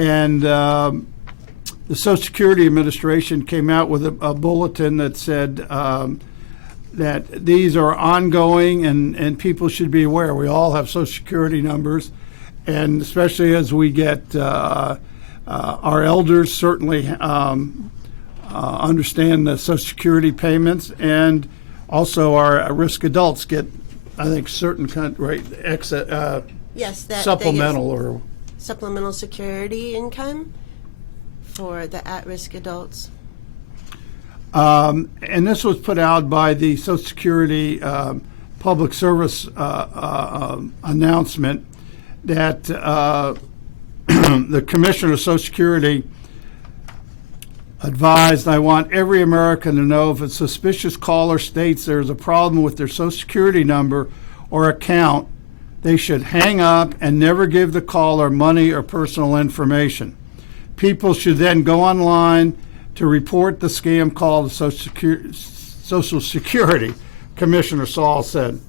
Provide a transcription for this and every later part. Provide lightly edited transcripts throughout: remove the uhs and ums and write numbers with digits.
And the Social Security Administration came out with a bulletin that said that these are ongoing and people should be aware. We all have Social Security numbers, and especially as we get our elders certainly understand the Social Security payments, and also our at-risk adults get, I think, certain Yes, that supplemental or supplemental security income for the at-risk adults. and this was put out by the Social Security Public Service announcement that the Commissioner of Social Security advised, I want every American to know if a suspicious caller states there's a problem with their Social Security number or account, they should hang up and never give the caller money or personal information. People should then go online to report the scam call to Social Security, Commissioner Saul said.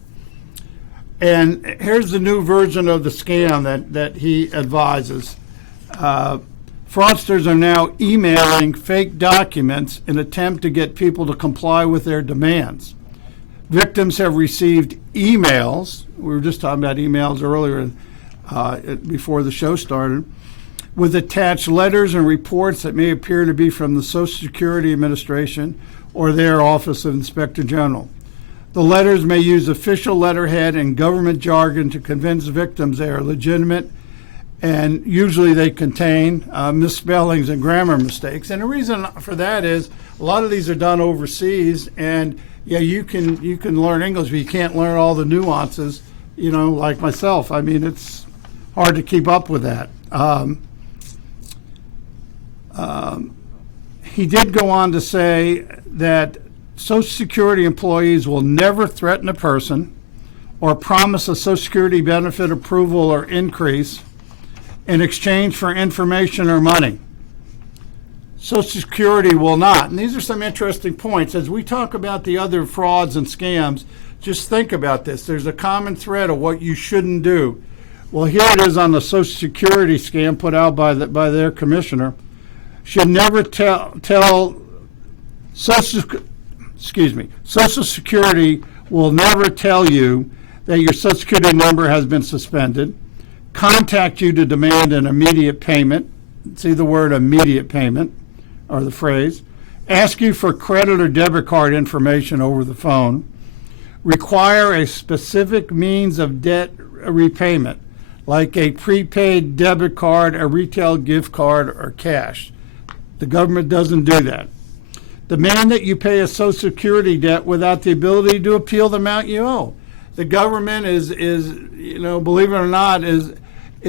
And here's the new version of the scam that he advises. Fraudsters are now emailing fake documents in an attempt to get people to comply with their demands. Victims have received emails, we were just talking about emails earlier before the show started, with attached letters and reports that may appear to be from the Social Security Administration or their Office of Inspector General. The letters may use official letterhead and government jargon to convince victims they are legitimate, and usually they contain misspellings and grammar mistakes. And the reason for that is a lot of these are done overseas, and yeah, you can learn English, but you can't learn all the nuances, like myself. I mean, it's hard to keep up with that. He did go on to say that Social Security employees will never threaten a person or promise a Social Security benefit approval or increase in exchange for information or money. Social Security will not. And these are some interesting points. As we talk about the other frauds and scams, just think about this. There's a common thread of what you shouldn't do. Well, here it is on the Social Security scam put out by their commissioner. Should never tell Social Security will never tell you that your Social Security number has been suspended, contact you to demand an immediate payment, see the word immediate payment, or the phrase, ask you for credit or debit card information over the phone, require a specific means of debt repayment, like a prepaid debit card, a retail gift card, or cash. The government doesn't do that. Demand that you pay a Social Security debt without the ability to appeal the amount you owe. The government is believe it or not, is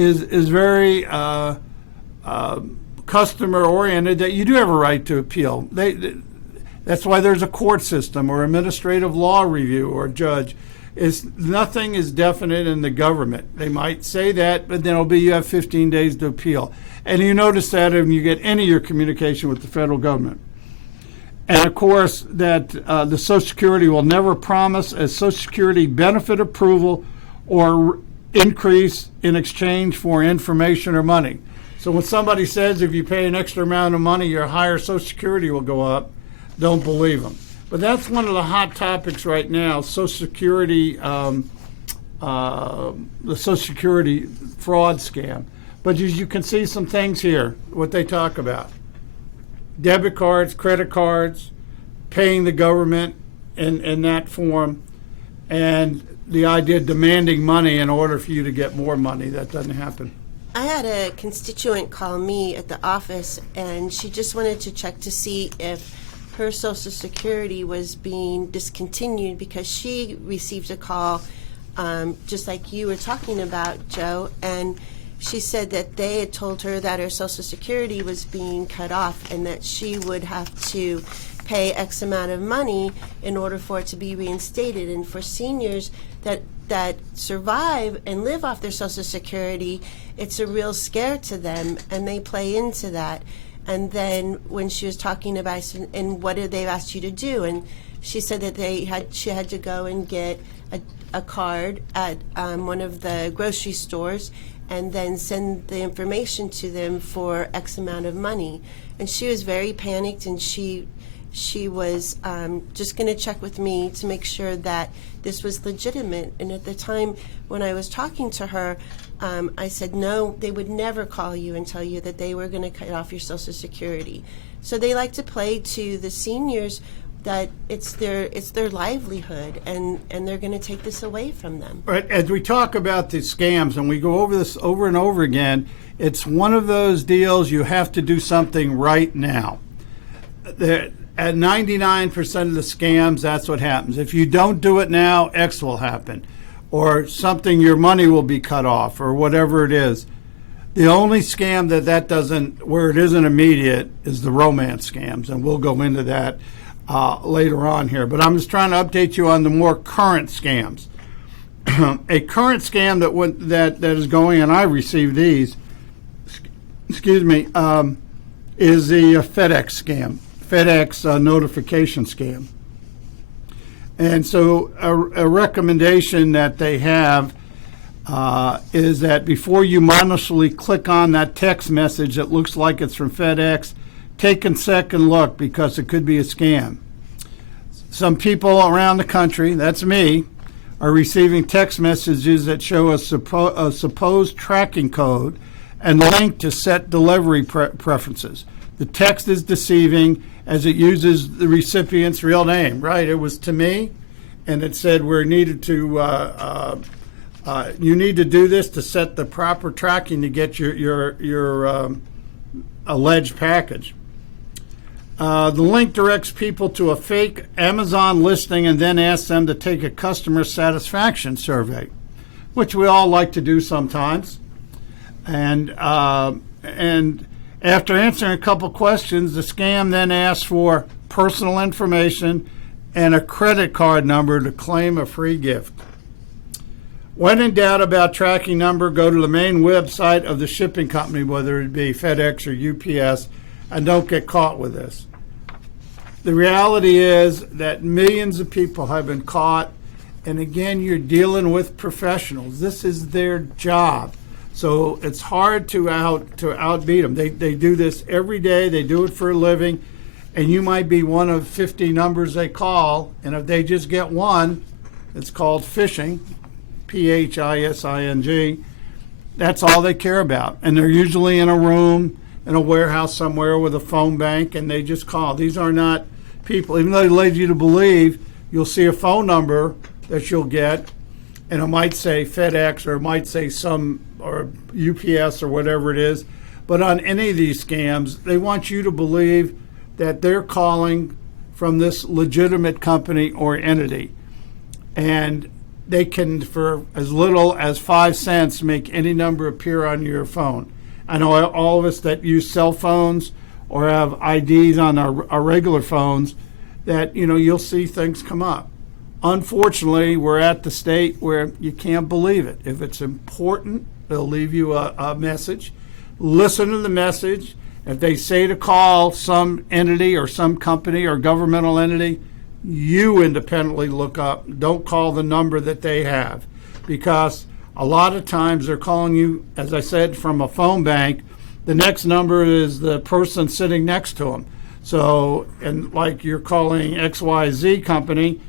very customer oriented, that you do have a right to appeal. That's why there's a court system or administrative law review or judge. Nothing is definite in the government. They might say that, but then you have 15 days to appeal. And you notice that when you get any of your communication with the federal government. And of course, that the Social Security will never promise a Social Security benefit approval or increase in exchange for information or money. So when somebody says if you pay an extra amount of money, your higher Social Security will go up, don't believe them. But that's one of the hot topics right now, Social Security, the Social Security fraud scam. But as you can see some things here, what they talk about. Debit cards, credit cards, paying the government in that form, and the idea of demanding money in order for you to get more money. That doesn't happen. I had a constituent call me at the office, and she just wanted to check to see if her Social Security was being discontinued because she received a call just like you were talking about, Joe, and she said that they had told her that her Social Security was being cut off and that she would have to pay X amount of money in order for it to be reinstated. And for seniors that survive and live off their Social Security, it's a real scare to them, and they play into that. And then when she was talking about, and what did they ask you to do? And she said that she had to go and get a card at one of the grocery stores, and then send the information to them for X amount of money. And she was very panicked, and she was just going to check with me to make sure that this was legitimate. And at the time when I was talking to her, I said, no, they would never call you and tell you that they were going to cut off your Social Security. So they like to play to the seniors that it's their livelihood, and they're going to take this away from them. Right. As we talk about the scams, and we go over this over and over again, it's one of those deals you have to do something right now. At 99% of the scams, that's what happens. If you don't do it now, X will happen, or something, your money will be cut off, or whatever it is. The only scam that doesn't, where it isn't immediate, is the romance scams, and we'll go into that later on here. But I'm just trying to update you on the more current scams. A current scam that is going, and I received these, excuse me, is the FedEx scam. FedEx notification scam. And so a recommendation that they have is that before you mindlessly click on that text message that looks like it's from FedEx, take a second look, because it could be a scam. Some people around the country, that's me, are receiving text messages that show a supposed tracking code and link to set delivery preferences. The text is deceiving, as it uses the recipient's real name. Right, it was to me, and it said you need to do this to set the proper tracking to get your alleged package. The link directs people to a fake Amazon listing and then asks them to take a customer satisfaction survey, which we all like to do sometimes. And after answering a couple questions, the scam then asks for personal information and a credit card number to claim a free gift. When in doubt about tracking number, go to the main website of the shipping company, whether it be FedEx or UPS, and don't get caught with this. The reality is that millions of people have been caught, and again, you're dealing with professionals. This is their job. So it's hard to outbeat them. They do this every day. They do it for a living, and you might be one of 50 numbers they call, and if they just get one, it's called phishing, PHISING. That's all they care about, and they're usually in a room in a warehouse somewhere with a phone bank, and they just call. These are not people. Even though they lead you to believe, you'll see a phone number that you'll get, and it might say FedEx, or it might say or UPS or whatever it is. But on any of these scams, they want you to believe that they're calling from this legitimate company or entity. And they can, for as little as 5 cents, make any number appear on your phone. I know all of us that use cell phones or have IDs on our regular phones, that you'll see things come up. Unfortunately, we're at the state where you can't believe it. If it's important, they'll leave you a message. Listen to the message. If they say to call some entity or some company or governmental entity, you independently look up. Don't call the number that they have, because a lot of times they're calling you, as I said, from a phone bank. The next number is the person sitting next to them. So, and like you're calling XYZ company,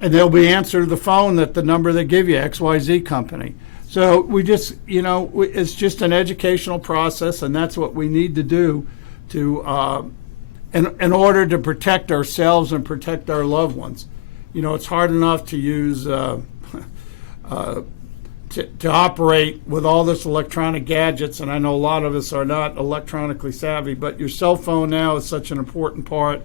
and they'll be answer to the phone that the number they give you, XYZ company. So we just, it's just an educational process, and that's what we need to do to, in order to protect ourselves and protect our loved ones. It's hard enough to use, to operate with all this electronic gadgets, and I know a lot of us are not electronically savvy, but your cell phone now is such an important part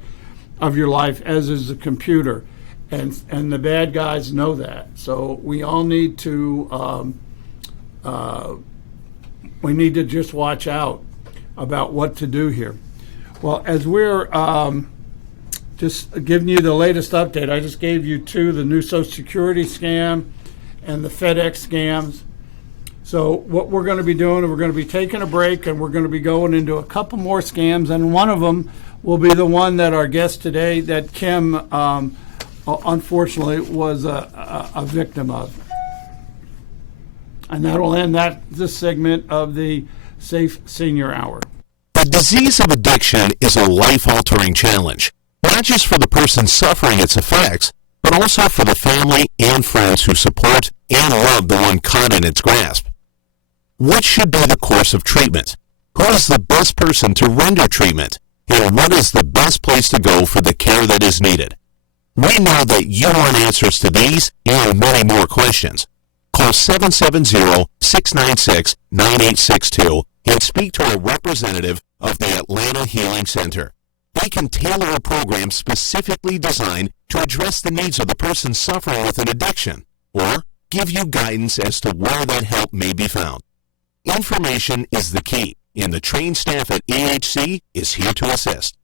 of your life, as is the computer. And the bad guys know that. So we all need to just watch out about what to do here. Well, as we're just giving you the latest update, I just gave you two, the new Social Security scam and the FedEx scams. So what we're going to be doing, we're going to be taking a break, and we're going to be going into a couple more scams, and one of them will be the one that our guest today, that Kim unfortunately was a victim of. And that'll end this segment of the Safe Senior Hour. The disease of addiction is a life-altering challenge, not just for the person suffering its effects, but also for the family and friends who support and love the one caught in its grasp. What should be the course of treatment? Who is the best person to render treatment? And what is the best place to go for the care that is needed? We know that you want answers to these and many more questions. Call 770-696-9862 and speak to a representative of the Atlanta Healing Center. They can tailor a program specifically designed to address the needs of the person suffering with an addiction, or give you guidance as to where that help may be found. Information is the key, and the trained staff at AHC is here to assist.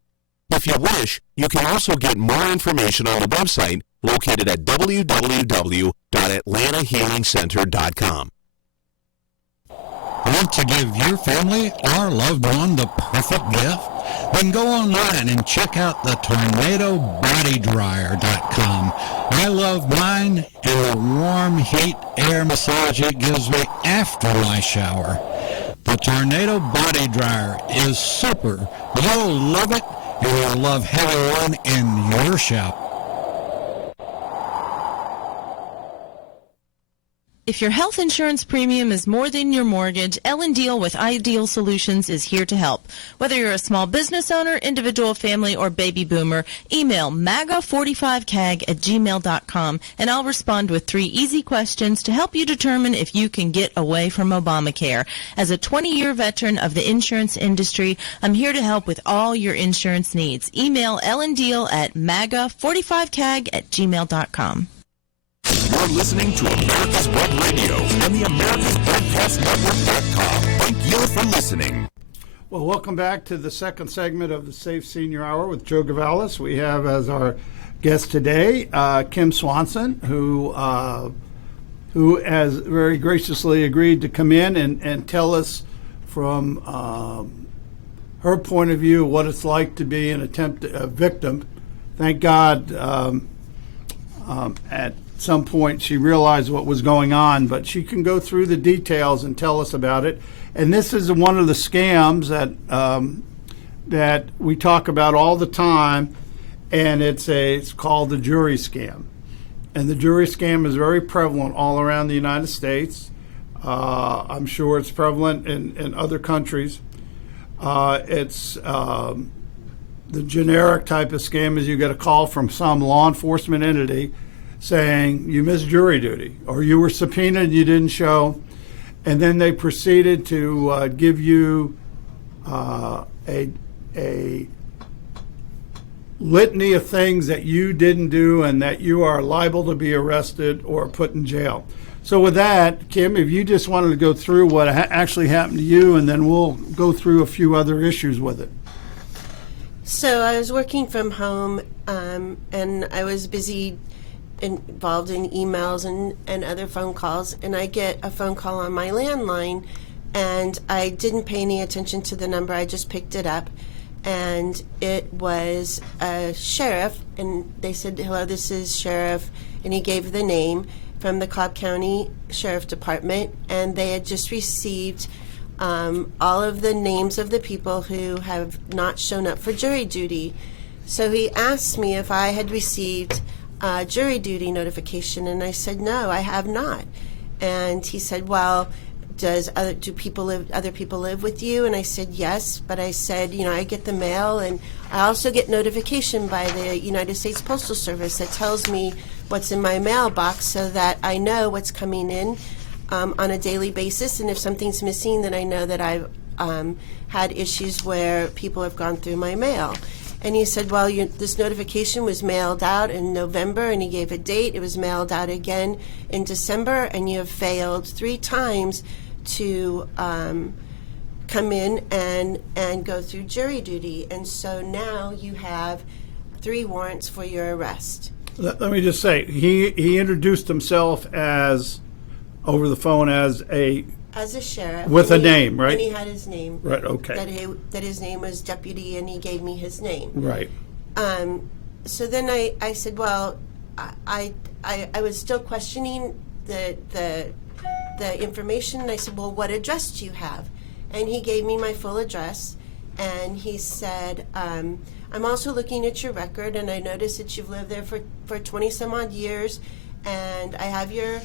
If you wish, you can also get more information on the website located at www.atlantahealingcenter.com. Want to give your family or loved one the perfect gift? Then go online and check out the TornadoBodyDryer.com. I love mine and the warm heat air massage it gives me after my shower. The Tornado Body Dryer is super. You'll love it, and you'll love having one in your shower. If your health insurance premium is more than your mortgage, Ellen Deal with Ideal Solutions is here to help. Whether you're a small business owner, individual family, or baby boomer, email maga45cag@gmail.com and I'll respond with 3 easy questions to help you determine if you can get away from Obamacare. As a 20-year veteran of the insurance industry, I'm here to help with all your insurance needs. Email Ellen Deal at maga45cag@gmail.com. You're listening to America's Web Radio and the AmericasBroadcastNetwork.com. Thank you for listening. Well, welcome back to the second segment of the Safe Senior Hour with Joe Gavalis. We have as our guest today Kim Swanson, who has very graciously agreed to come in and tell us from her point of view what it's like to be a victim. Thank God at some point she realized what was going on, but she can go through the details and tell us about it. And this is one of the scams that we talk about all the time, and it's called the jury scam. And the jury scam is very prevalent all around the United States. I'm sure it's prevalent in other countries. It's the generic type of scam is you get a call from some law enforcement entity saying you missed jury duty or you were subpoenaed and you didn't show, and then they proceeded to give you a litany of things that you didn't do and that you are liable to be arrested or put in jail. So with that, Kim, if you just wanted to go through what actually happened to you, and then we'll go through a few other issues with it. So I was working from home, and I was busy involved in emails and other phone calls, and I get a phone call on my landline, and I didn't pay any attention to the number. I just picked it up, and it was a sheriff, and they said, "Hello, this is Sheriff," and he gave the name from the Cobb County Sheriff Department, and they had just received all of the names of the people who have not shown up for jury duty. So he asked me if I had received jury duty notification, and I said, no, I have not. And he said, well, do other people live with you? And I said, yes, but I said, I get the mail, and I also get notification by the United States Postal Service that tells me what's in my mailbox so that I know what's coming in on a daily basis, and if something's missing, then I know that I've had issues where people have gone through my mail. And he said, well, this notification was mailed out in November, and he gave a date. It was mailed out again in December, and you have failed 3 times to come in and go through jury duty. And so now you have 3 warrants for your arrest. Let me just say, he introduced himself over the phone as a sheriff. With a name, right? And he had his name. Right, okay. That his name was deputy, and he gave me his name. Right. So then I said, well, I was still questioning the the information, and I said, well, what address do you have? And he gave me my full address, and he said, I'm also looking at your record, and I noticed that you've lived there for 20 some odd years, and I have your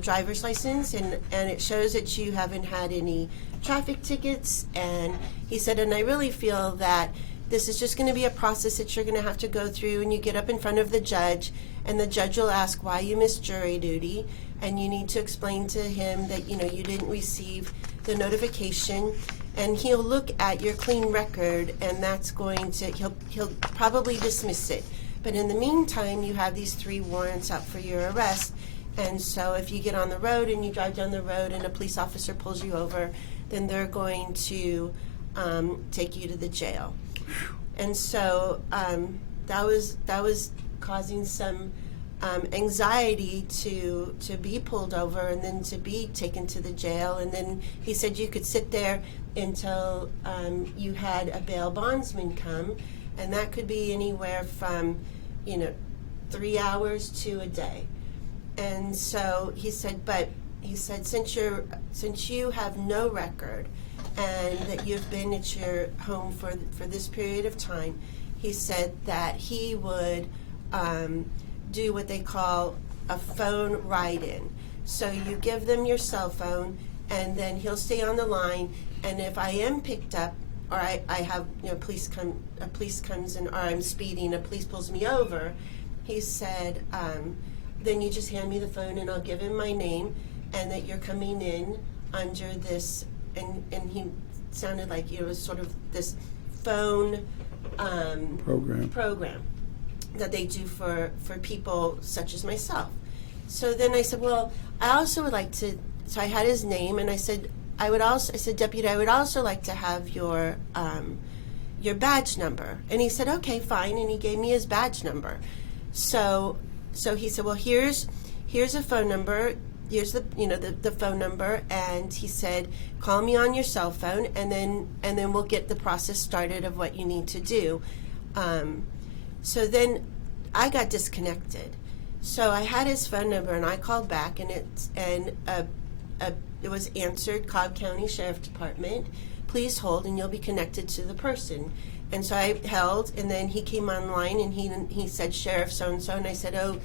driver's license, and it shows that you haven't had any traffic tickets. And he said, and I really feel that this is just going to be a process that you're going to have to go through, and you get up in front of the judge, and the judge will ask why you missed jury duty, and you need to explain to him that you didn't receive the notification, and he'll look at your clean record, and that's going to he'll probably dismiss it. But in the meantime, you have these 3 warrants out for your arrest, and so if you get on the road and you drive down the road and a police officer pulls you over, then they're going to take you to the jail. And so that was causing some anxiety to be pulled over and then to be taken to the jail. And then he said you could sit there until you had a bail bondsman come, and that could be anywhere from 3 hours to a day. And so he said, since you have no record and that you've been at your home for this period of time, he said that he would do what they call a phone write-in. So you give them your cell phone, and then he'll stay on the line, and if I am picked up, or I have a police comes in, or I'm speeding, a police pulls me over, he said, then you just hand me the phone, and I'll give him my name, and that you're coming in under this, and he sounded like it was sort of this phone program that they do for people such as myself. So then I said, well, I also would like to, so I had his name, and I said, Deputy, I would also like to have your badge number. And he said, okay, fine, and he gave me his badge number. So he said, well, here's a phone number, here's the phone number, and he said, call me on your cell phone, and then we'll get the process started of what you need to do. So then I got disconnected. So I had his phone number, and I called back, and it was answered, Cobb County Sheriff Department. Please hold, and you'll be connected to the person. And so I held, and then he came online, and he said, Sheriff so-and-so, and I said, oh,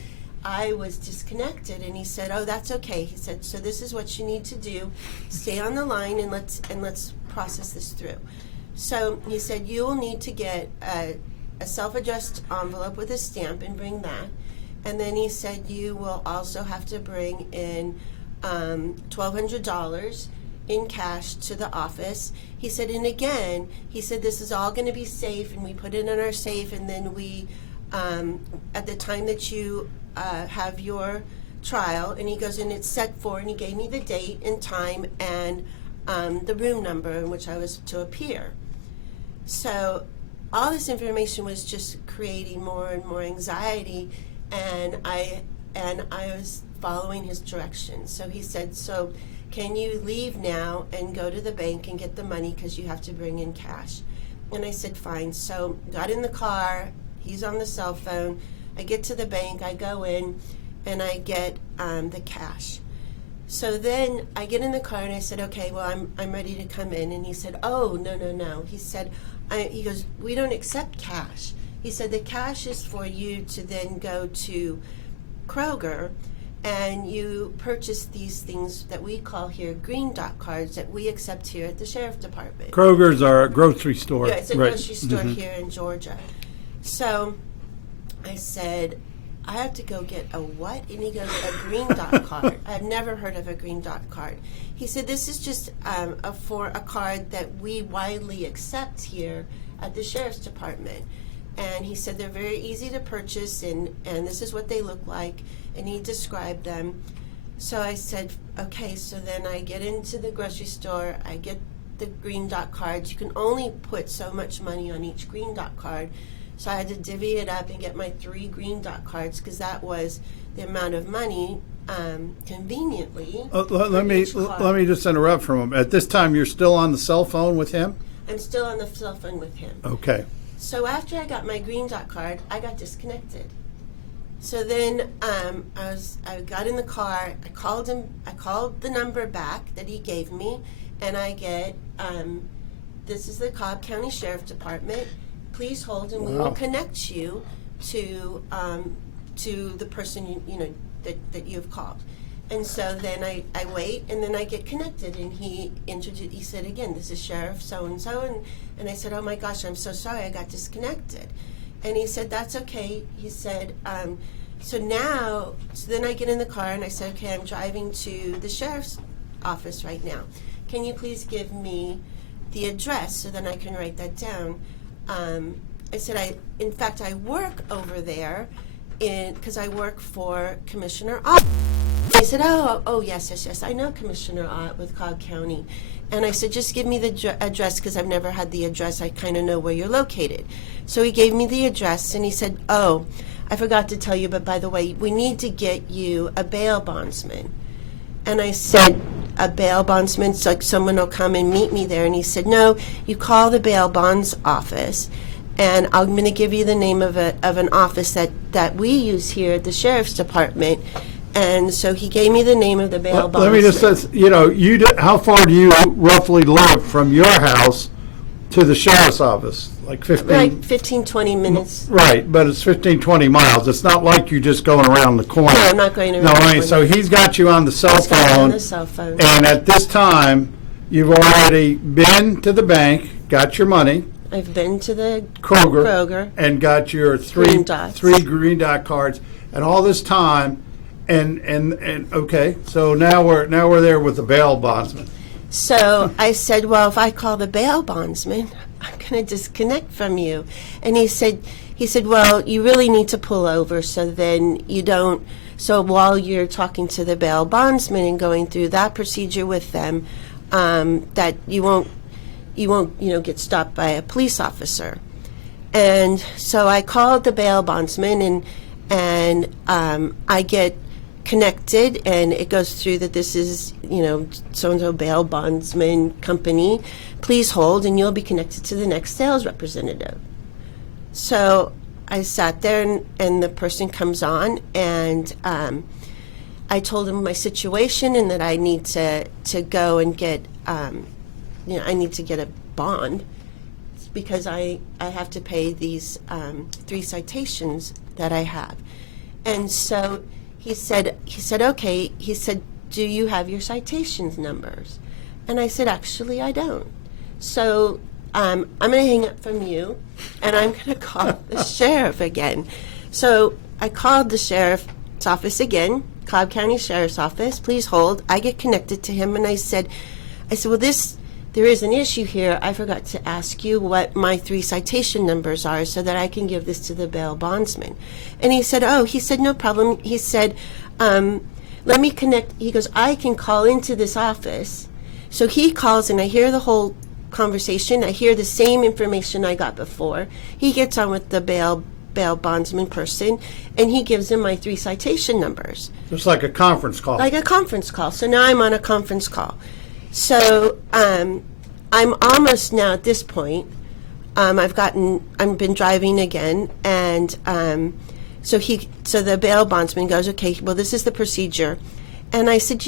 I was disconnected. And he said, oh, that's okay. He said, so this is what you need to do. Stay on the line, and let's process this through. So he said, you will need to get a self-addressed envelope with a stamp and bring that. And then he said, you will also have to bring in $1,200 in cash to the office. He said, and again, he said, this is all going to be safe, and we put it in our safe, and then we, at the time that you have your trial, and he goes, and it's set for, and he gave me the date and time and the room number in which I was to appear. So all this information was just creating more and more anxiety, and I was following his directions. So he said, so can you leave now and go to the bank and get the money because you have to bring in cash? And I said, fine. So got in the car, he's on the cell phone, I get to the bank, I go in, and I get the cash. So then I get in the car, and I said, okay, well, I'm ready to come in. And he said, oh, no. He said, he goes, we don't accept cash. He said, the cash is for you to then go to Kroger, and you purchase these things that we call here green dot cards that we accept here at the Sheriff Department. Kroger's our grocery store. Yeah, it's a grocery store here in Georgia. So I said, I have to go get a what? And he goes, a green dot card. I've never heard of a green dot card. He said, this is just for a card that we widely accept here at the Sheriff's Department. And he said, they're very easy to purchase, and this is what they look like. And he described them. So I said, okay, so then I get into the grocery store, I get the green dot cards. You can only put so much money on each green dot card. So I had to divvy it up and get my 3 green dot cards because that was the amount of money conveniently. Let me just interrupt for a moment. At this time, you're still on the cell phone with him? I'm still on the cell phone with him. Okay. So after I got my green dot card, I got disconnected. So then I got in the car. I called him. I called the number back that he gave me, and I get, this is the Cobb County Sheriff Department. Please hold, and we will connect you to the person that you've called. And so then I wait, and then I get connected, and he said again, this is Sheriff so-and-so, and I said, oh my gosh, I'm so sorry, I got disconnected. And he said, that's okay. He said, so then I get in the car, and I said, okay, I'm driving to the sheriff's office right now. Can you please give me the address so then I can write that down? I said, in fact, I work over there because I work for Commissioner Ott. He said, oh, yes, I know Commissioner Ott with Cobb County. And I said, just give me the address because I've never had the address. I kind of know where you're located. So he gave me the address, and he said, oh, I forgot to tell you, but by the way, we need to get you a bail bondsman. And I said, a bail bondsman, so someone will come and meet me there. And he said, no, you call the bail bonds office, and I'm going to give you the name of an office that we use here at the Sheriff's Department. And so he gave me the name of the bail bondsman. Let me just say, how far do you roughly live from your house to the sheriff's office? Like 15, 20 minutes. Right, but it's 15, 20 miles. It's not like you're just going around the corner. No, I'm not going around the corner. So he's got you on the cell phone. On the cell phone. And at this time, you've already been to the bank, got your money. I've been to the Kroger and got your three green dot cards. And all this time, and okay, so now we're there with the bail bondsman. So I said, well, if I call the bail bondsman, I'm going to disconnect from you. And he said, well, you really need to pull over so then you don't, so while you're talking to the bail bondsman and going through that procedure with them, that you won't, get stopped by a police officer. And so I called the bail bondsman, and I get connected, and it goes through that this is, so-and-so bail bondsman company. Please hold, and you'll be connected to the next sales representative. So I sat there, and the person comes on, and I told him my situation and that I need to go and get, I need to get a bond because I have to pay these 3 citations that I have. And so he said, okay. He said, do you have your citations numbers? And I said, actually, I don't. So I'm going to hang up from you, and I'm going to call the sheriff again. So I called the sheriff's office again, Cobb County Sheriff's Office. Please hold. I get connected to him, and I said, well, there is an issue here. I forgot to ask you what my 3 citation numbers are so that I can give this to the bail bondsman. And he said, no problem. He said, let me connect. He goes, I can call into this office. So he calls, and I hear the whole conversation. I hear the same information I got before. He gets on with the bail bondsman person, and he gives him my 3 citation numbers. Just like a conference call. Like a conference call. So now I'm on a conference call. So I'm almost now at this point. I've been driving again, and so the bail bondsman goes, okay, well, this is the procedure. And I said,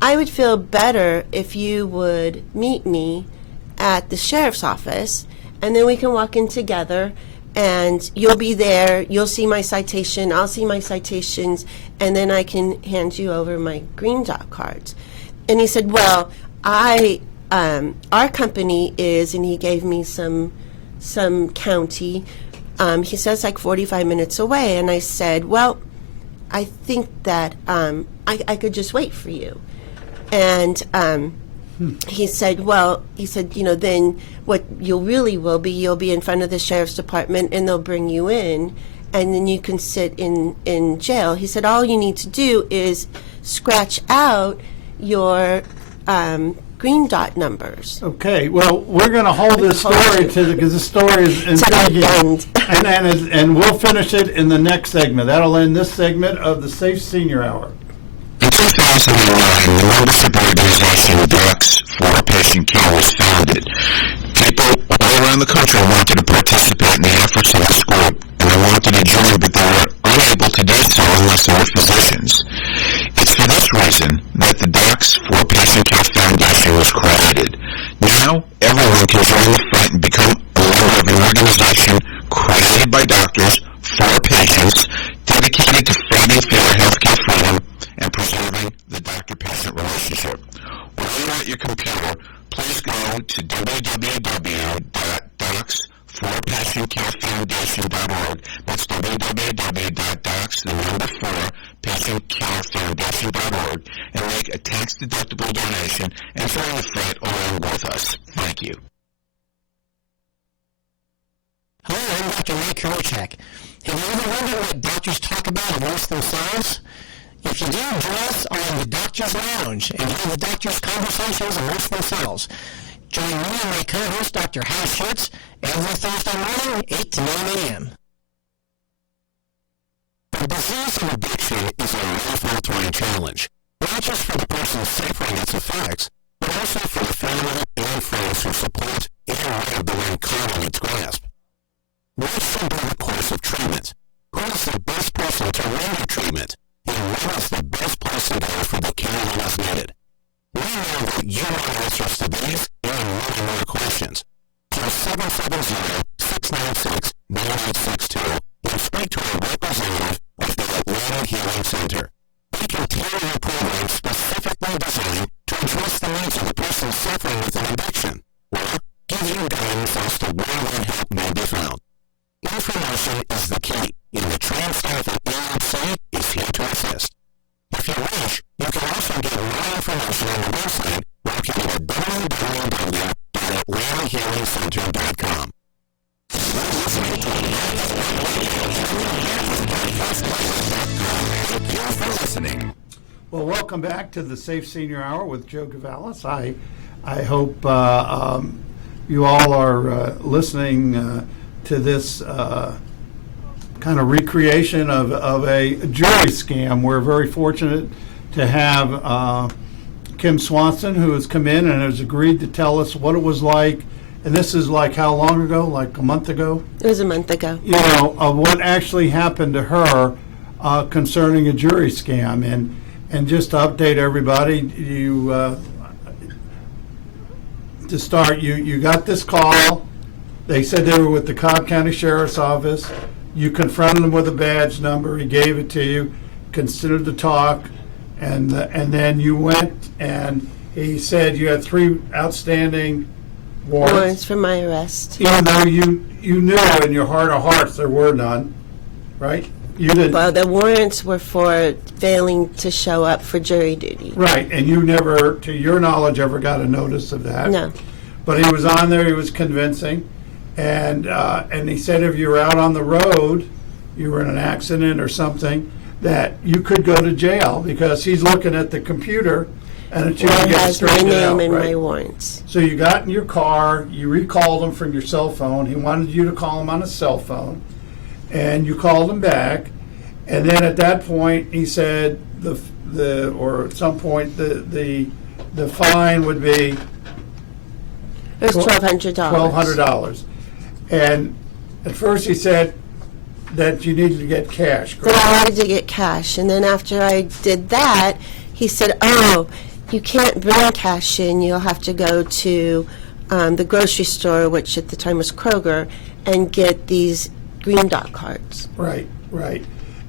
I would feel better if you would meet me at the sheriff's office, and then we can walk in together, and you'll be there, you'll see my citation, I'll see my citations, and then I can hand you over my green dot cards. And he said, well, our company is, and he gave me some county, he says like 45 minutes away, and I said, well, I think that I could just wait for you. And he said, then what you'll be in front of the sheriff's department, and they'll bring you in, and then you can sit in jail. He said, all you need to do is scratch out your green dot numbers. Okay, well, we're going to hold this story because the story is intriguing, and we'll finish it in the next segment. That'll end this segment of the Safe Senior Hour. In 2009, the membership organization Docs for Patient Care was founded. People all around the country wanted to participate in the efforts of this group, and they wanted to join, but they were unable to do so unless they were physicians. It's for this reason that the Docs for Patient Care Foundation was created. Now, everyone can join the fight and become a member of an organization created by doctors for patients, dedicated to fighting for your healthcare freedom and preserving the doctor-patient relationship. While you're at your computer, please go to www.docs4patientcarefoundation.org. That's www.docs4patientcarefoundation.org and make a tax-deductible donation and join the fight along with us. Thank you. Hello, I'm Dr. Mike Korochak. Have you ever wondered what doctors talk about amongst themselves? If you do, join us on the Doctor's Lounge and hear the doctors' conversations amongst themselves. Join me and my co-host, Dr. Hal Schutz, every Thursday morning, 8 to 9 a.m. The disease of addiction is a life-altering challenge, not just for the person suffering its effects, but also for the family and friends who support and love the one caught in its grasp. What should be the course of treatment? Who is the best person to render treatment? And what is the best place to go for the care that is needed? We know that you want answers to these and many more questions. Call 770-696-9862 and speak to a representative of the Atlanta Healing Center. We can tailor your program specifically designed to address the needs of the person suffering with an addiction, or give you guidance as to where that help may be found. Information is the key, and the trained staff at EMC is here to assist. If you wish, you can also get more information on the website located at www.atlantahealingcenter.com. You're for listening. Well, welcome back to the Safe Senior Hour with Joe Gavalis. I hope you all are listening to this kind of recreation of a jury scam. We're very fortunate to have Kim Swanson, who has come in and has agreed to tell us what it was like. And this is like how long ago? Like a month ago? It was a month ago. You know, of what actually happened to her concerning a jury scam. And just to update everybody, you to start, you got this call. They said they were with the Cobb County Sheriff's Office. You confronted him with a badge number. He gave it to you, considered the talk, and then you went and he said you had 3 outstanding warrants for my arrest. Even though you knew in your heart of hearts there were none, right? You didn't. Well, the warrants were for failing to show up for jury duty. Right, and you never, to your knowledge, ever got a notice of that. No. But he was on there. He was convincing. And he said if you were out on the road, you were in an accident or something, that you could go to jail because he's looking at the computer and it Well, it has my straightened name out, and right? my warrants. So you got in your car, you recalled him from your cell phone. He wanted you to call him on his cell phone, and you called him back. And then at that point, he said or at some point the fine would be It was $1,200. $1,200. And at first he said that you needed to get cash, Then correct? I wanted to get cash, and then after I did that, he said, "Oh, you can't bring cash in. You'll have to go to the grocery store, which at the time was Kroger, and get these Green Dot cards." Right.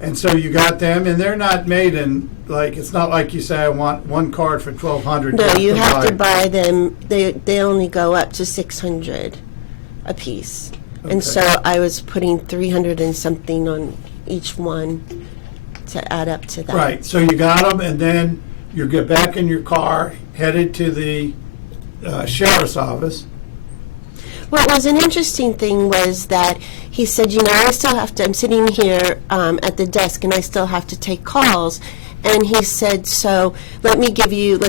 And so you got them, and they're not made in, like, it's not like you say, I want one card for $1,200. No, you have to buy them. They only go up to $600 a piece, Okay. and so I was putting 300 and something on each one to add up to that. Right, so you got them, and then you get back in your car, headed to the sheriff's office. What was an interesting thing was that he said, I still have to, I'm sitting here at the desk and I still have to take calls. And he said, so let me give you,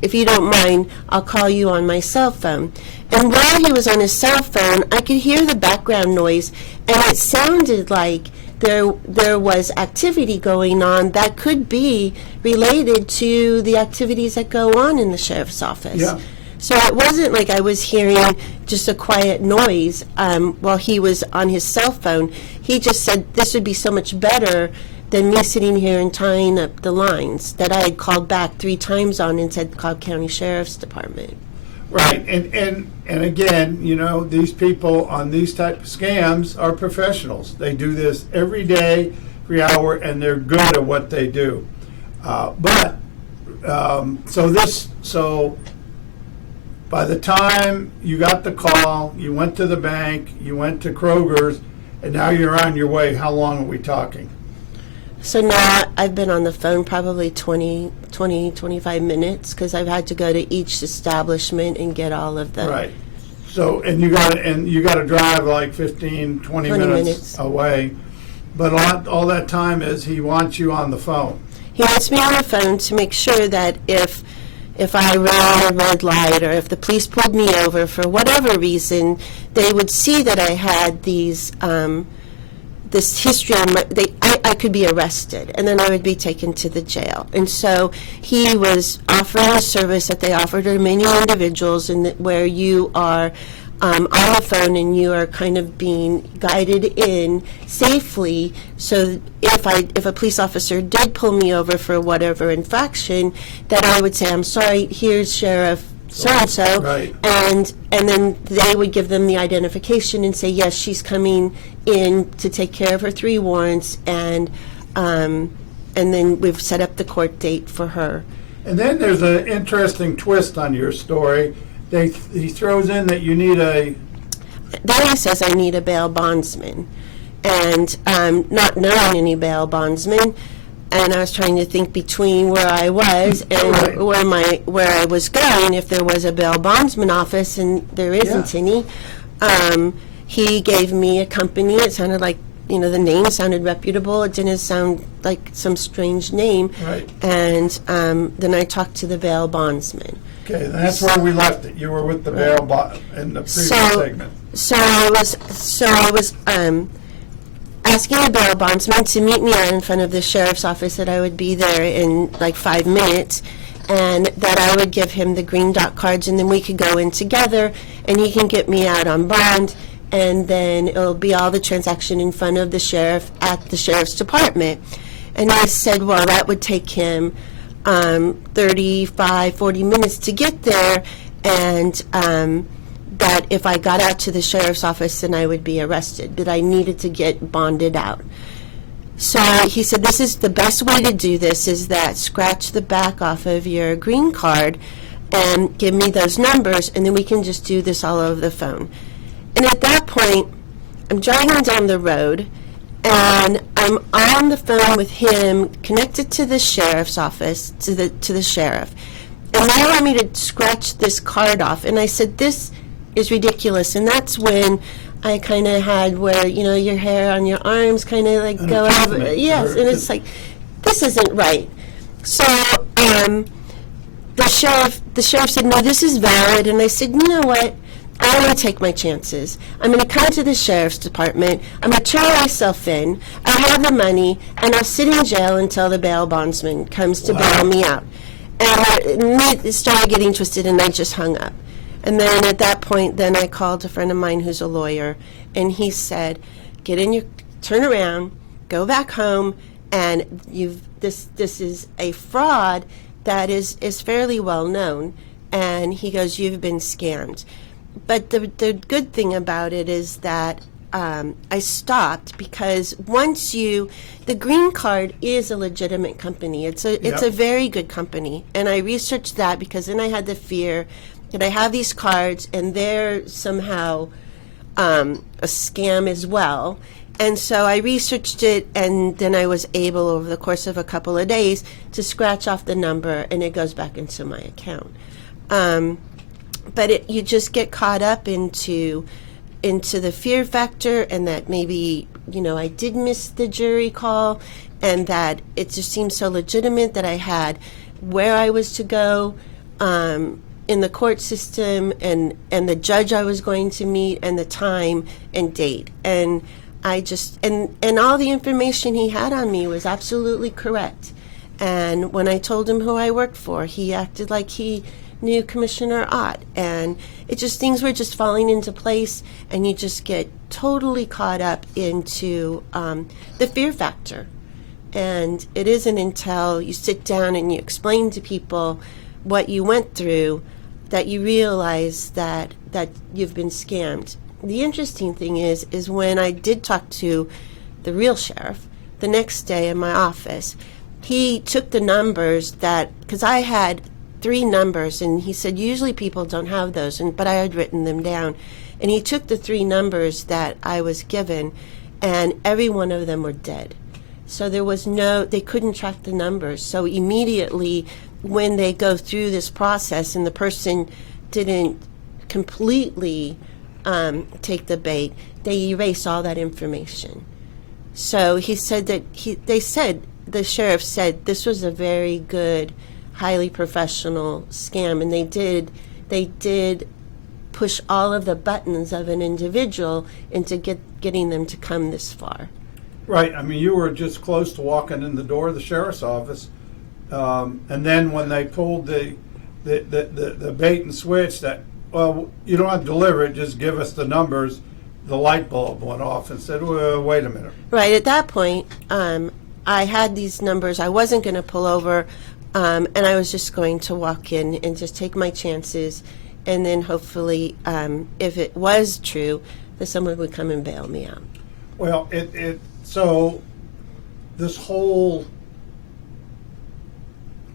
if you don't mind, I'll call you on my cell phone. And while he was on his cell phone, I could hear the background noise, and it sounded like there was activity going on that could be related to the activities that go on in the sheriff's office. Yeah. So it wasn't like I was hearing just a quiet noise while he was on his cell phone. He just said this would be so much better than me sitting here and tying up the lines that I had called back 3 times on and said Cobb County Sheriff's Department. Right, and again, you know, these people on these type of scams are professionals. They do this every day, every hour, and they're good at what they do. So by the time you got the call, you went to the bank, you went to Kroger's, and now you're on your way. How long are we talking? So now I've been on the phone probably 25 minutes because I've had to go to each establishment and get all of the... Right. So, and you got to drive like 15, 20 minutes away. But all that time is he wants you on the phone. He wants me on the phone to make sure that if I ran a red light or if the police pulled me over for whatever reason, they would see that I had these this history. I could be arrested, and then I would be taken to the jail. And so he was offering a service that they offer to many individuals, where you are on the phone and you are kind of being guided in safely. So if a police officer did pull me over for whatever infraction, that I would say, I'm sorry, here's Sheriff so-and-so, Right. and then they would give them the identification and say, yes, she's coming in to take care of her 3 warrants, and then we've set up the court date for her. And then there's an interesting twist on your story. He throws in that you need Then he says I need a bail bondsman, and not knowing any bail bondsmen, and I was trying to think between where I was and Right. where I was going, if there was a bail bondsman office, and there isn't any. He gave me a company. It sounded like, the name sounded reputable. It didn't sound like some strange name. Right. And then I talked to the bail bondsman. Okay, that's where we left it. You were with the bail in the previous segment. So I was asking the bail bondsman to meet me out in front of the sheriff's office, that I would be there in like 5 minutes, and that I would give him the green dot cards, and then we could go in together, and he can get me out on bond, and then it'll be all the transaction in front of the sheriff at the sheriff's department. And I said, well, that would take him 35, 40 minutes to get there, and that if I got out to the sheriff's office, then I would be arrested, that I needed to get bonded out. So he said, this is the best way to do this, is that scratch the back off of your green card and give me those numbers, and then we can just do this all over the phone. And at that point, I'm driving down the road, and I'm on the phone with him, connected to the sheriff's office, to the sheriff. And they want me to scratch this card off. And I said, this is ridiculous. And that's when I kind of had where, your hair on your arms kind of like go over. Yes, and it's like, this isn't right. So the sheriff said, no, this is valid. And I said, you know what? I'm going to take my chances. I'm going to come to the sheriff's department. I'm going to turn myself in. I have the money, and I'll sit in jail until the bail bondsman comes to bail me out. And it started getting twisted, and I just hung up. And then at that point, then I called a friend of mine who's a lawyer, and he said, turn around, go back home, and this is a fraud that is fairly well known. And he goes, you've been scammed. But the good thing about it is that I stopped, because the green card is a legitimate company. It's a very good company, and I researched that, because then I had the fear that I have these cards and they're somehow a scam as well. And so I researched it, and then I was able, over the course of a couple of days, to scratch off the number, and it goes back into my account. But you just get caught up into the fear factor, and that maybe, I did miss the jury call, and that it just seemed so legitimate that I had where I was to go in the court system, and the judge I was going to meet, and the time and date. And I just, and all the information he had on me was absolutely correct. And when I told him who I worked for, he acted like he new Commissioner Ott, and it just, things were just falling into place, and you just get totally caught up into the fear factor. And it isn't until you sit down and you explain to people what you went through that you realize that you've been scammed. The interesting thing is when I did talk to the real sheriff the next day in my office, he took the numbers because I had 3 numbers, and he said usually people don't have those, but I had written them down. And he took the 3 numbers that I was given, and every one of them were dead. So they couldn't track the numbers. So immediately when they go through this process and the person didn't completely take the bait, they erase all that information. So he said that the sheriff said this was a very good, highly professional scam, and they did push all of the buttons of an individual into getting them to come this far. Right. I mean, you were just close to walking in the door of the sheriff's office, and then when they pulled the bait and switch that, well, you don't have to deliver it, just give us the numbers, the light bulb went off and said, well, wait a minute. Right. At that point, I had these numbers. I wasn't going to pull over, and I was just going to walk in and just take my chances, and then hopefully, if it was true, that someone would come and bail me out. Well, so this whole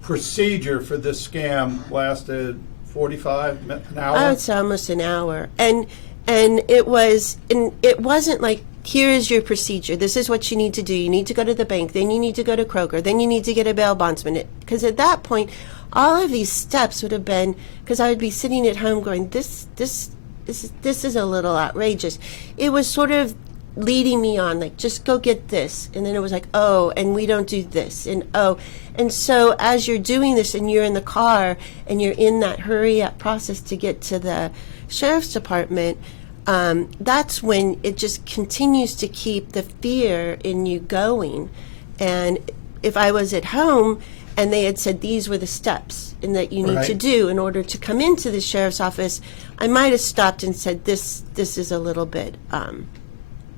procedure for this scam lasted 45 an hour? I would say almost an hour. And it wasn't like, here is your procedure. This is what you need to do. You need to go to the bank. Then you need to go to Kroger. Then you need to get a bail bondsman. Because at that point, all of these steps would have been, because I would be sitting at home going, this is a little outrageous. It was sort of leading me on, like, just go get this. And then it was like, oh, and we don't do this. And oh. And so as you're doing this and you're in the car and you're in that hurry up process to get to the sheriff's department, that's when it just continues to keep the fear in you going. And if I was at home and they had said these were the steps and that you need to do in order to come into the sheriff's office, I might have stopped and said, this is a little bit,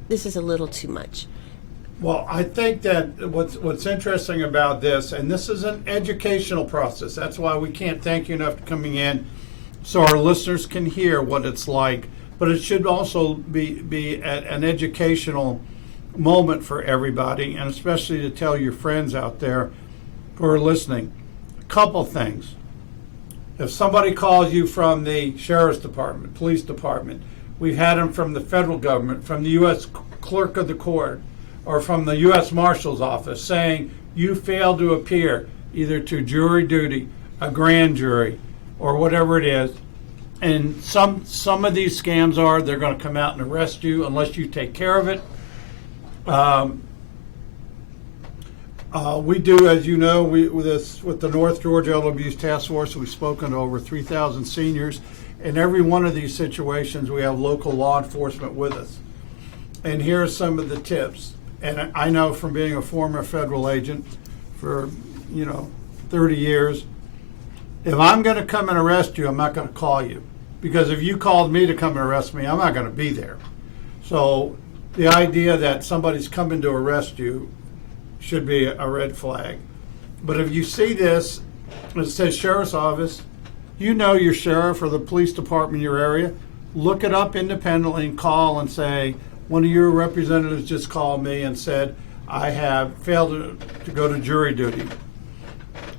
this is a little too much. Well, I think that what's interesting about this, and this is an educational process, that's why we can't thank you enough for coming in, so our listeners can hear what it's like, but it should also be an educational moment for everybody, and especially to tell your friends out there who are listening. A couple things. If somebody calls you from the sheriff's department, police department, we've had them from the federal government, from the U.S. clerk of the court, or from the U.S. Marshal's office saying you failed to appear either to jury duty, a grand jury, or whatever it is. And some of these scams they're going to come out and arrest you unless you take care of it. We do, as you know, with the North Georgia Elder Abuse Task Force, we've spoken to over 3,000 seniors. In every one of these situations, we have local law enforcement with us. And here are some of the tips. And I know from being a former federal agent for, 30 years, if I'm going to come and arrest you, I'm not going to call you. Because if you called me to come and arrest me, I'm not going to be there. So the idea that somebody's coming to arrest you should be a red flag. But if you see this, it says sheriff's office, you know your sheriff or the police department in your area, look it up independently and call and say, one of your representatives just called me and said, I have failed to go to jury duty.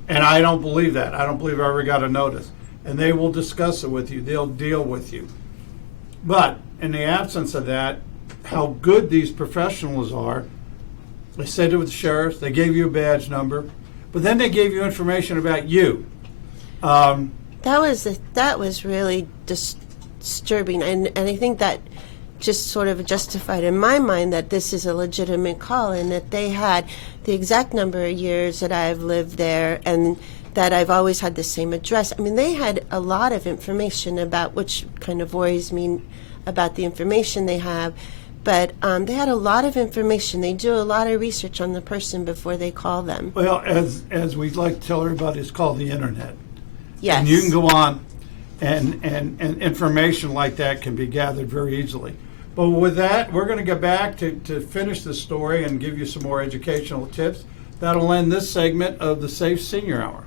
And I don't believe that. I don't believe I ever got a notice. And they will discuss it with you. They'll deal with you. But in the absence of that, how good these professionals are, they said it with the sheriffs, they gave you a badge number, but then they gave you information about you. That was really disturbing. And I think that just sort of justified in my mind that this is a legitimate call and that they had the exact number of years that I've lived there and that I've always had the same address. I mean, they had a lot of information about, which kind of worries me about the information they have, but they had a lot of information. They do a lot of research on the person before they call them. Well, as we like to tell everybody, it's called the internet. Yes. And you can go on, and information like that can be gathered very easily. But with that, we're going to get back to finish the story and give you some more educational tips. That'll end this segment of the Safe Senior Hour.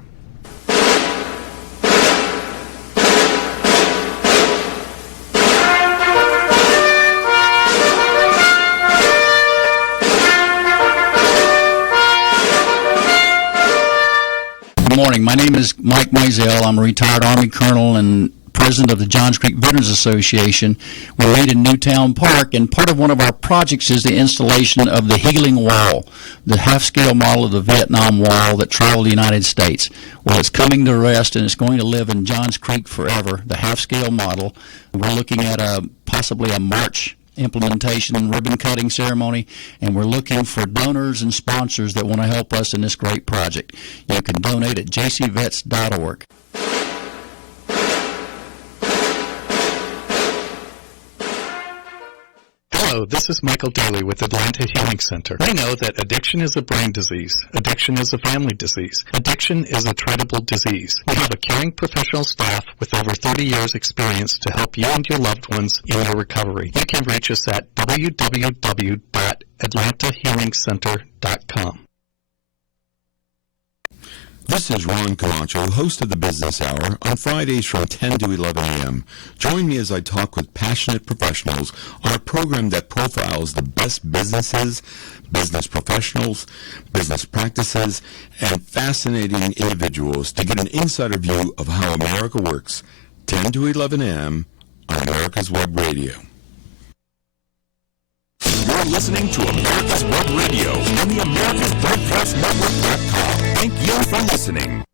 Good morning. My name is Mike Mizell. I'm a retired Army colonel and president of the Johns Creek Veterans Association. We're made in Newtown Park, and part of one of our projects is the installation of the Healing Wall, the half-scale model of the Vietnam Wall that traveled the United States. Well, it's coming to rest, and it's going to live in Johns Creek forever, the half-scale model. We're looking at possibly a March implementation and ribbon cutting ceremony, and we're looking for donors and sponsors that want to help us in this great project. You can donate at jcvets.org. Hello, this is Michael Daly with Atlanta Healing Center. I know that addiction is a brain disease. Addiction is a family disease. Addiction is a treatable disease. We have a caring professional staff with over 30 years experience to help you and your loved ones in your recovery. You can reach us at www.atlantahealingcenter.com. This is Ron Camacho, host of the Business Hour, on Fridays from 10 to 11 a.m. Join me as I talk with passionate professionals on a program that profiles the best businesses, business professionals, business practices, and fascinating individuals to get an insider view of how America works. 10 to 11 a.m. on America's Web Radio. You're listening to America's Web Radio on the AmericasBroadcastNetwork.com. Thank you for listening.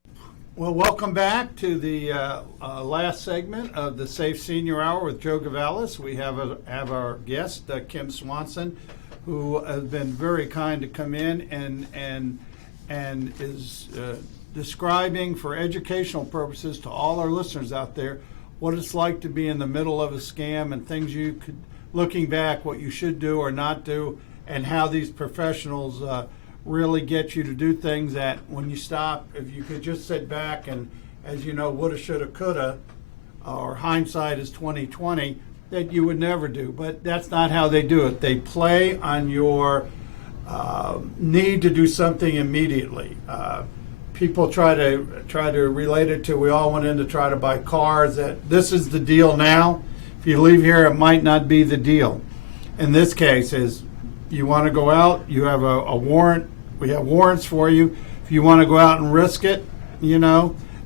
Well, welcome back to the last segment of the Safe Senior Hour with Joe Gavalis. We have our guest, Kim Swanson, who has been very kind to come in and is describing for educational purposes to all our listeners out there what it's like to be in the middle of a scam and things you could, looking back, what you should do or not do, and how these professionals really get you to do things that when you stop, if you could just sit back and, as you know, woulda, shoulda, coulda, or hindsight is 20/20, that you would never do. But that's not how they do it. They play on your need to do something immediately. People try to relate it to, we all went in to try to buy cars, that this is the deal now. If you leave here, it might not be the deal. In this case, is you want to go out, you have a warrant, we have warrants for you. If you want to go out and risk it,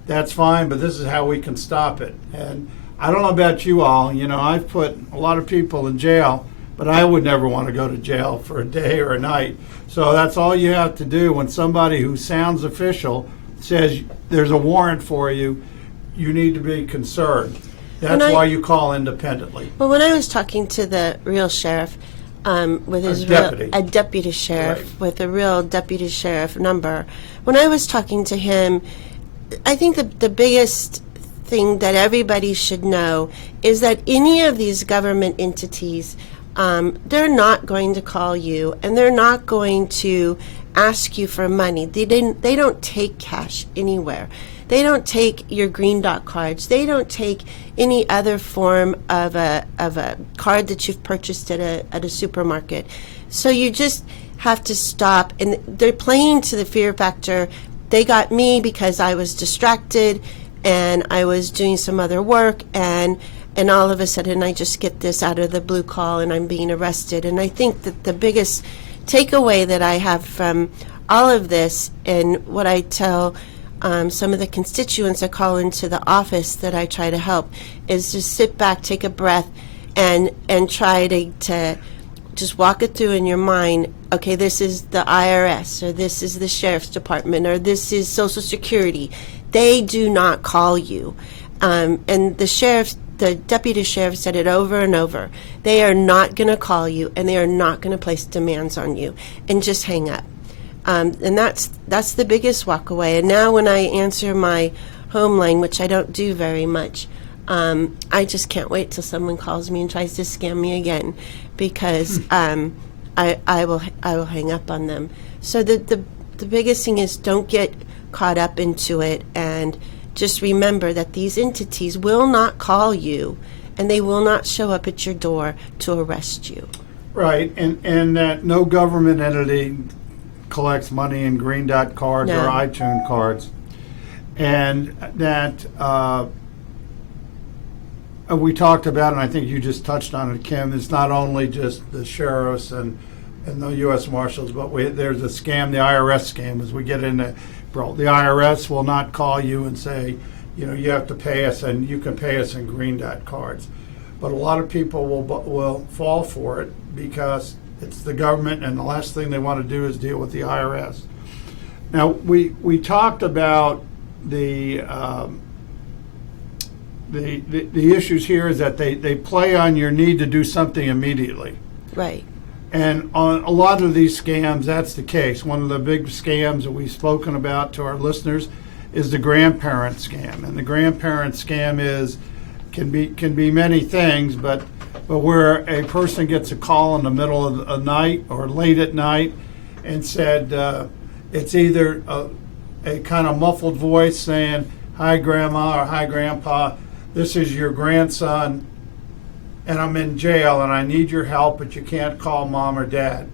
that's fine, but this is how we can stop it. And I don't know about you all, I've put a lot of people in jail, but I would never want to go to jail for a day or a night. So that's all you have to do when somebody who sounds official says there's a warrant for you, you need to be concerned. That's why you call independently. Well, when I was talking to the real sheriff, with his a deputy sheriff, right, with a real deputy sheriff number, when I was talking to him, I think the biggest thing that everybody should know is that any of these government entities, they're not going to call you, and they're not going to ask you for money. They don't take cash anywhere. They don't take your green dot cards. They don't take any other form of a card that you've purchased at a supermarket. So you just have to stop. And they're playing to the fear factor. They got me because I was distracted and I was doing some other work, and all of a sudden I just get this out of the blue call and I'm being arrested. And I think that the biggest takeaway that I have from all of this, and what I tell some of the constituents that call into the office that I try to help, is just sit back, take a breath, and try to just walk it through in your mind. Okay, this is the IRS, or this is the Sheriff's Department, or this is Social Security. They do not call you. And the deputy sheriff said it over and over. They are not going to call you, and they are not going to place demands on you. And just hang up. And that's the biggest walk away. And now when I answer my home line, which I don't do very much, I just can't wait till someone calls me and tries to scam me again, because I will hang up on them. So the biggest thing is, don't get caught up into it, and just remember that these entities will not call you, and they will not show up at your door to arrest you. Right, and that no government entity collects money in Green Dot cards No. or iTunes cards. And that we talked about, and I think you just touched on it, Kim, it's not only just the sheriffs and the U.S. Marshals, but there's a scam, the IRS scam, as we get into, bro. The IRS will not call you and say, you have to pay us, and you can pay us in Green Dot cards. But a lot of people will fall for it because it's the government, and the last thing they want to do is deal with the IRS. Now, we talked about the issues here is that they play on your need to do something immediately. Right. And on a lot of these scams, that's the case. One of the big scams that we've spoken about to our listeners is the grandparent scam. And the grandparent scam can be many things, but where a person gets a call in the middle of the night or late at night and said it's either a kind of muffled voice saying, "Hi, Grandma," or "Hi, Grandpa, this is your grandson, and I'm in jail, and I need your help, but you can't call Mom or Dad."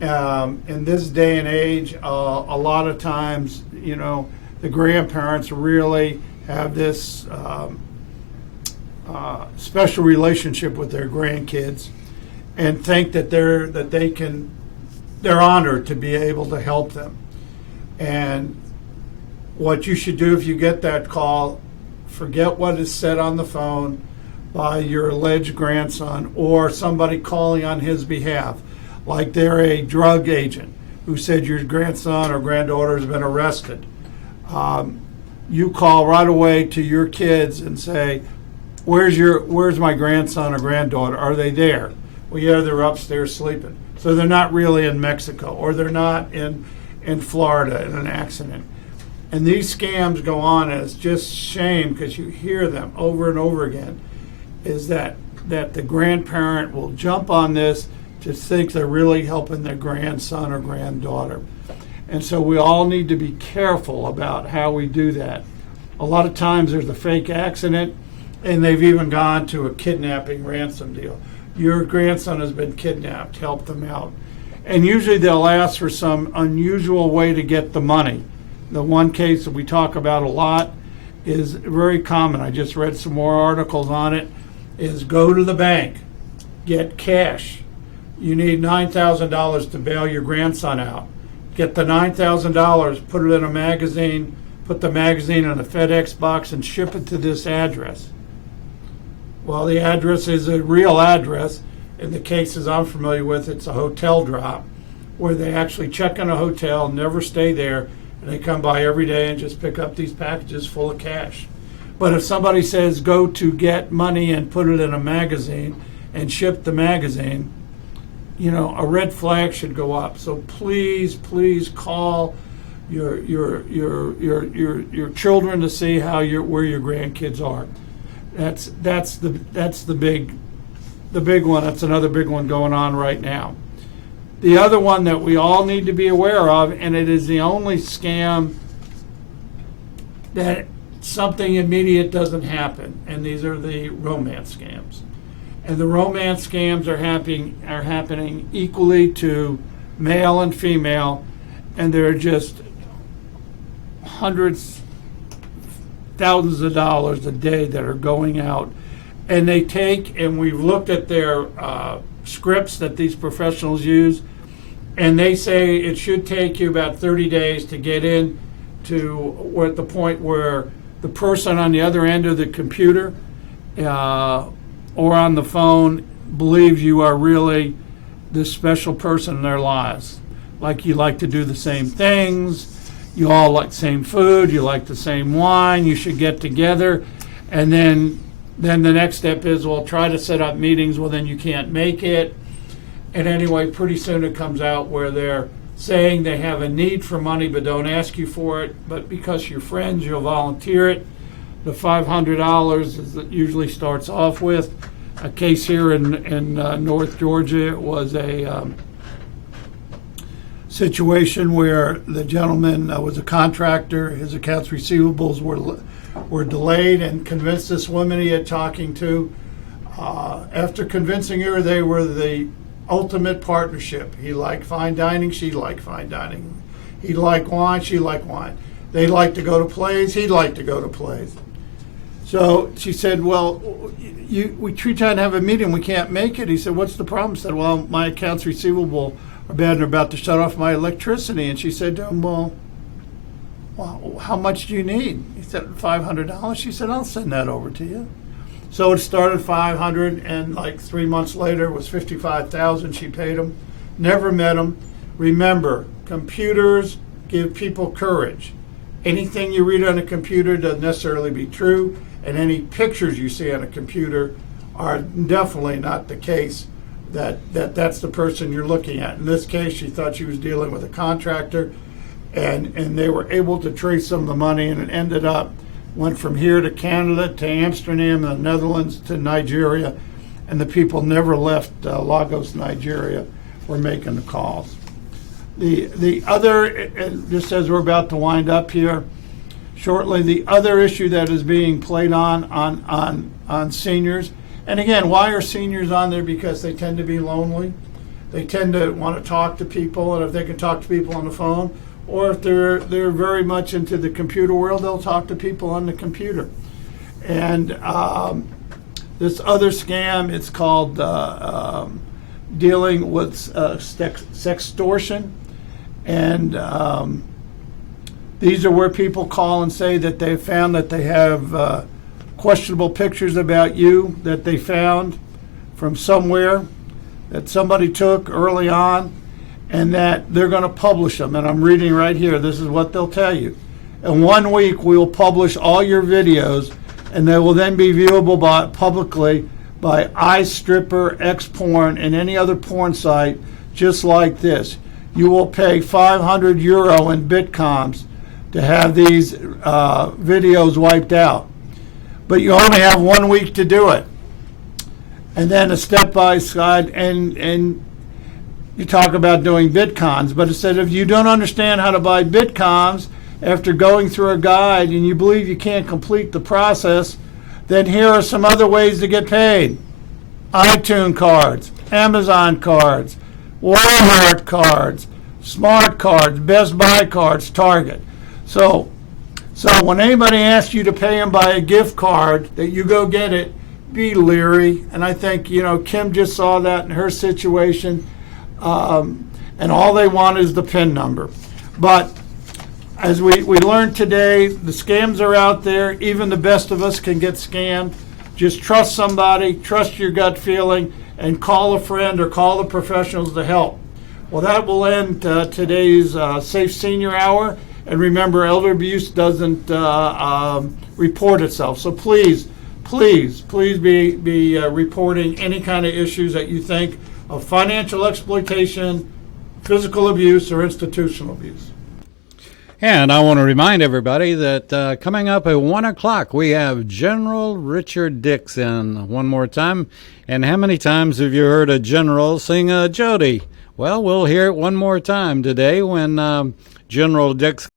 In this day and age, a lot of times, the grandparents really have this special relationship with their grandkids, and think that they're honored to be able to help them. And what you should do if you get that call, forget what is said on the phone by your alleged grandson or somebody calling on his behalf, like they're a drug agent who said your grandson or granddaughter has been arrested. You call right away to your kids and say, where's my grandson or granddaughter? Are they there? Well, yeah, they're upstairs sleeping. So they're not really in Mexico, or they're not in Florida in an accident. And these scams go on, and it's just shame because you hear them over and over again, is that the grandparent will jump on this to think they're really helping their grandson or granddaughter. And so we all need to be careful about how we do that. A lot of times there's a fake accident, and they've even gone to a kidnapping ransom deal. Your grandson has been kidnapped, help them out. And usually they'll ask for some unusual way to get the money. The one case that we talk about a lot is very common. I just read some more articles on it, is go to the bank, get cash. You need $9,000 to bail your grandson out. Get the $9,000, put it in a magazine, put the magazine in a FedEx box and ship it to this address. Well, the address is a real address. In the cases I'm familiar with, it's a hotel drop where they actually check in a hotel, never stay there, and they come by every day and just pick up these packages full of cash. But if somebody says go to get money and put it in a magazine and ship the magazine, a red flag should go up. So please call your children to see where your grandkids are. That's the big one. That's another big one going on right now. The other one that we all need to be aware of, and it is the only scam that something immediate doesn't happen, and these are the romance scams. And the romance scams are happening equally to male and female, and they're just hundreds, thousands of dollars a day that are going out. And they take, and we've looked at their scripts that these professionals use, and they say it should take you about 30 days to get in to at the point where the person on the other end of the computer or on the phone believes you are really this special person in their lives. Like you like to do the same things, you all like the same food, you like the same wine, you should get together. And then the next step is, well, try to set up meetings. Well, then you can't make it. And anyway, pretty soon it comes out where they're saying they have a need for money but don't ask you for it. But because you're friends, you'll volunteer it. The $500 usually starts off with. A case here in North Georgia was a situation where the gentleman was a contractor. His accounts receivables were delayed, and convinced this woman he had talking to. After convincing her, they were the ultimate partnership. He liked fine dining, she liked fine dining. He liked wine, she liked wine. They liked to go to plays, he'd like to go to plays. So she said, well, we trying to have a meeting, we can't make it. He said, what's the problem? She said, well, my accounts receivable are bad and they're about to shut off my electricity. And she said to him, well, how much do you need? He said, $500. She said, I'll send that over to you. So it started $500, and like 3 months later it was $55,000. She paid him. Never met him. Remember, computers give people courage. Anything you read on a computer doesn't necessarily be true, and any pictures you see on a computer are definitely not the case that's the person you're looking at. In this case, she thought she was dealing with a contractor, and they were able to trace some of the money, and it ended up, went from here to Canada, to Amsterdam, the Netherlands, to Nigeria, and the people never left Lagos, Nigeria. Were making the calls. The other, and just as we're about to wind up here shortly, the other issue that is being played on seniors, and again, why are seniors on there? Because they tend to be lonely. They tend to want to talk to people, and if they can talk to people on the phone, or if they're very much into the computer world, they'll talk to people on the computer. And this other scam, it's called dealing with sextortion. And these are where people call and say that they found that they have questionable pictures about you that they found from somewhere that somebody took early on, and that they're going to publish them. And I'm reading right here. This is what they'll tell you. In 1 week, we will publish all your videos, and they will then be viewable publicly by iStripper, Xporn, and any other porn site just like this. You will pay €500 in Bitcoins to have these videos wiped out. But you only have 1 week to do it. And then a step-by-step, and you talk about doing Bitcoins, but it said if you don't understand how to buy Bitcoins after going through a guide and you believe you can't complete the process, then here are some other ways to get paid. iTunes cards, Amazon cards, Walmart cards, Smart cards, Best Buy cards, Target. So when anybody asks you to pay them by a gift card, that you go get it, be leery. And I think, Kim just saw that in her situation. And all they want is the PIN number. But as we learned today, the scams are out there. Even the best of us can get scammed. Just trust somebody, trust your gut feeling, and call a friend or call the professionals to help. Well, that will end today's Safe Senior Hour. And remember, elder abuse doesn't report itself. So please be reporting any kind of issues that you think of financial exploitation, physical abuse, or institutional abuse. And I want to remind everybody that coming up at 1 o'clock, we have General Richard Dixon. One more time. And how many times have you heard a general sing Jody? Well, we'll hear it one more time today when General Dixon